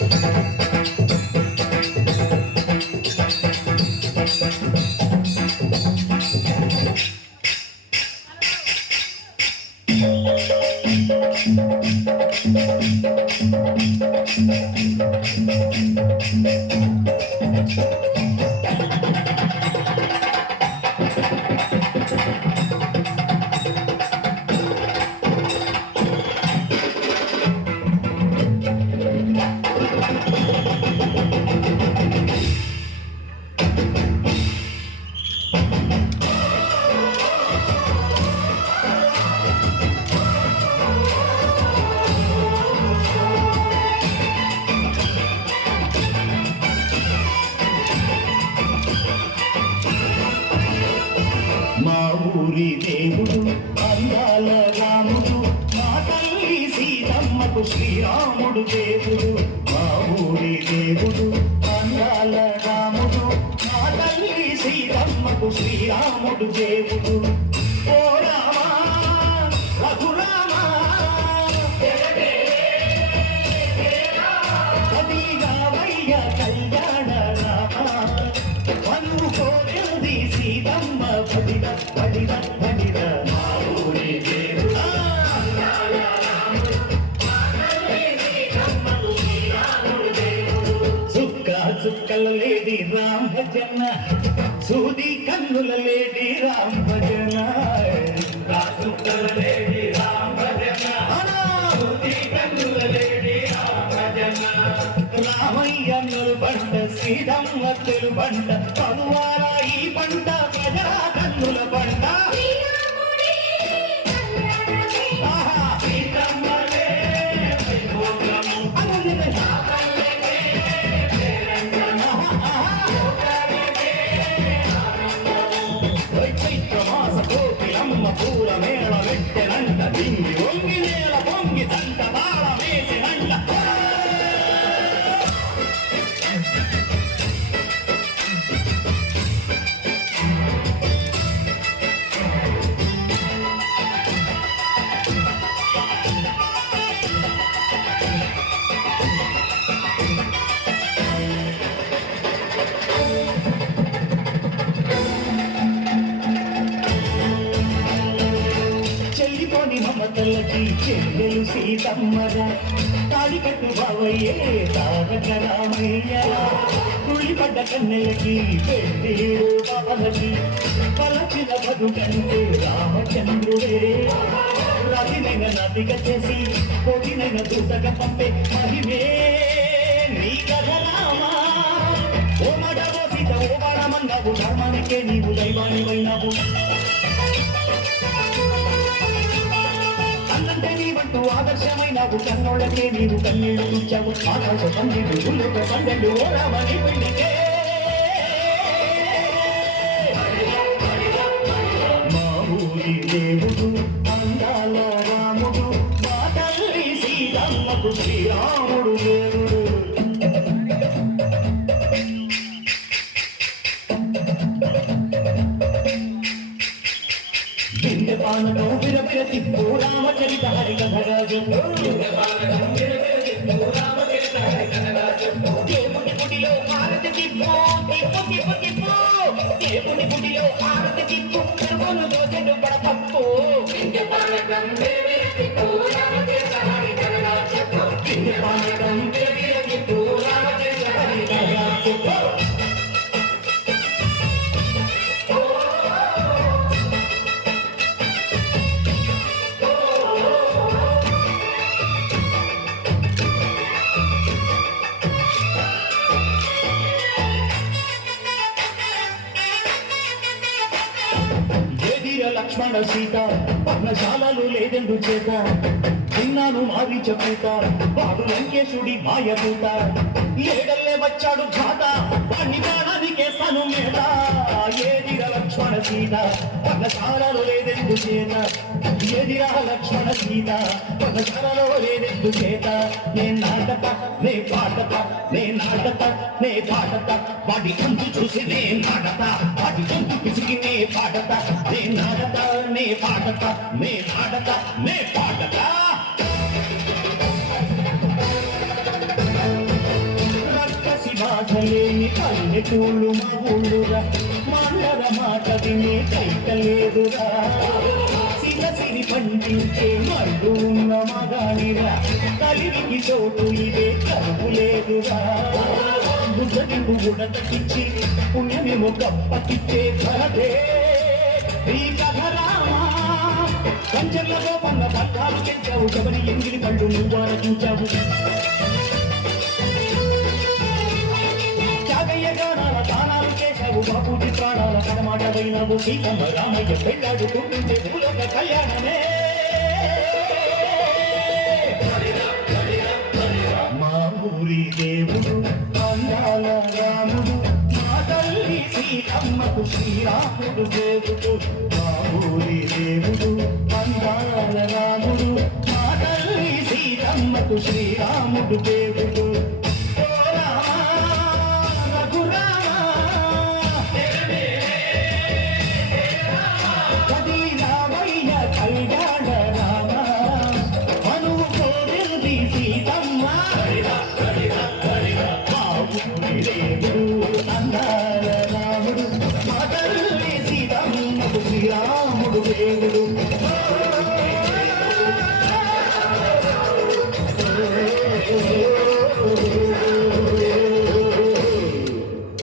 Música ఊరి దేవుడు అందాల రాముడు మా తల్లి సీతమ్మకు శ్రీరాముడు దేవుడు మా ఊరి దేవుడు అందాల రాముడు మా తల్లి సీతమ్మకు శ్రీరాముడు దేవుడు. ఓ చుక్కల లేడి రామ్ భజన సూది కన్నుల లేడి రామ్ భజన చుక్కల లేడి రామ్ భజన సూది కన్నుల లేడి రామ్ భజన రామయ్య బండ సీతమ్మ తెలు బండ చెల్లిపోని మమతలకి చెల్లెలు సీతమ్మగా తాడి కట్టు బావయ్యే తారక రామయ్య. కుళ్ళిపడ్డ కన్నెలకి పెళ్ళిడు బావలకి. పలచిన బతుకంటే రామచంద్రుడే. రతినైన నదిగ చేసి కోటినైన దూతగా పంపే మహిమే. నీ కథ రామా. ఓ మడవో సీత ఓ బాణమన్నావు ధర్మానికే నీవు దైవానివైనావు. అన్నంటే నీవంటూ ఆదర్శమైనవు కన్నోళ్ళకే నీవు కన్నీళ్ళు తుచ్చావు ఆకాశ పందిడు గుళ్ళతో పందెడు ఓరామని పెళ్ళికే మా ఊరి దేవుడు అందాల రాముడు మా తల్లి సీతమ్మకు శ్రీరాముడు దేవుడు విరవిర రామచరిత హరి కథగా చెప్పు దేవుని గుడిలో హారతి తిప్పు తిప్పు తిప్పు తిప్పు దేవుని గుడిలో తిప్పు పడపప్పు. లక్ష్మణ సీత పర్ణశాలలు లేదెందు చేత. విన్నాను మారి చెప్పుత వాడు లంకేశుడి మాయపూత. ఏడల్లే వచ్చాడు ఘాత వాణ్ణి ప్రాణానికేస్తాను మేత ఏదిర లక్ష్మణ సీత పదశాలలో లేదెందు చేత? ఎదిరా లక్ష్మణ సీత పదశాలలో లేదెందు చేత? నే నాటక నే పాటక నే నాటక నే పాటక. వాటి కంపు చూసి నే నాటక వాటి కంపు పిసికి నే పాటక. నే నాటక నే పాటక నే నాటక నే పాటక. పాడత పల్లెటూళ్ళు మా ఊళ్ళురా. మాట వినే కైకలేదురా సిరసిరి పండించే మరుగు ఉన్న మగానిరా కలివికి చోటు ఇదే కరువు లేదురా. బుద్ధటి ఉడతకిచ్చి పుణ్యమేమో గప్పకిచ్చే ధరదే ఈ కథరామా రామా పన్న పట్టాలు తెచ్చావు. ఎవరి ఎంగిలి పండు నువ్వు చూచావు తానాలు చేశావు ప్రాణాల కడమాటైనావు సీతమ్మ రామయ్య పెళ్ళాడుకుంటుంటే భూలోక కళ్యాణమే. మా ఊరి దేవుడు అందాల రాముడు మా తల్లి సీతమ్మకు శ్రీరాముడు దేవుడు. మా ఊరి దేవుడు అందాల రాముడు మా తల్లి సీతమ్మకు శ్రీరాముడు దేవుడు. శ్రీరాముడు దేవుడు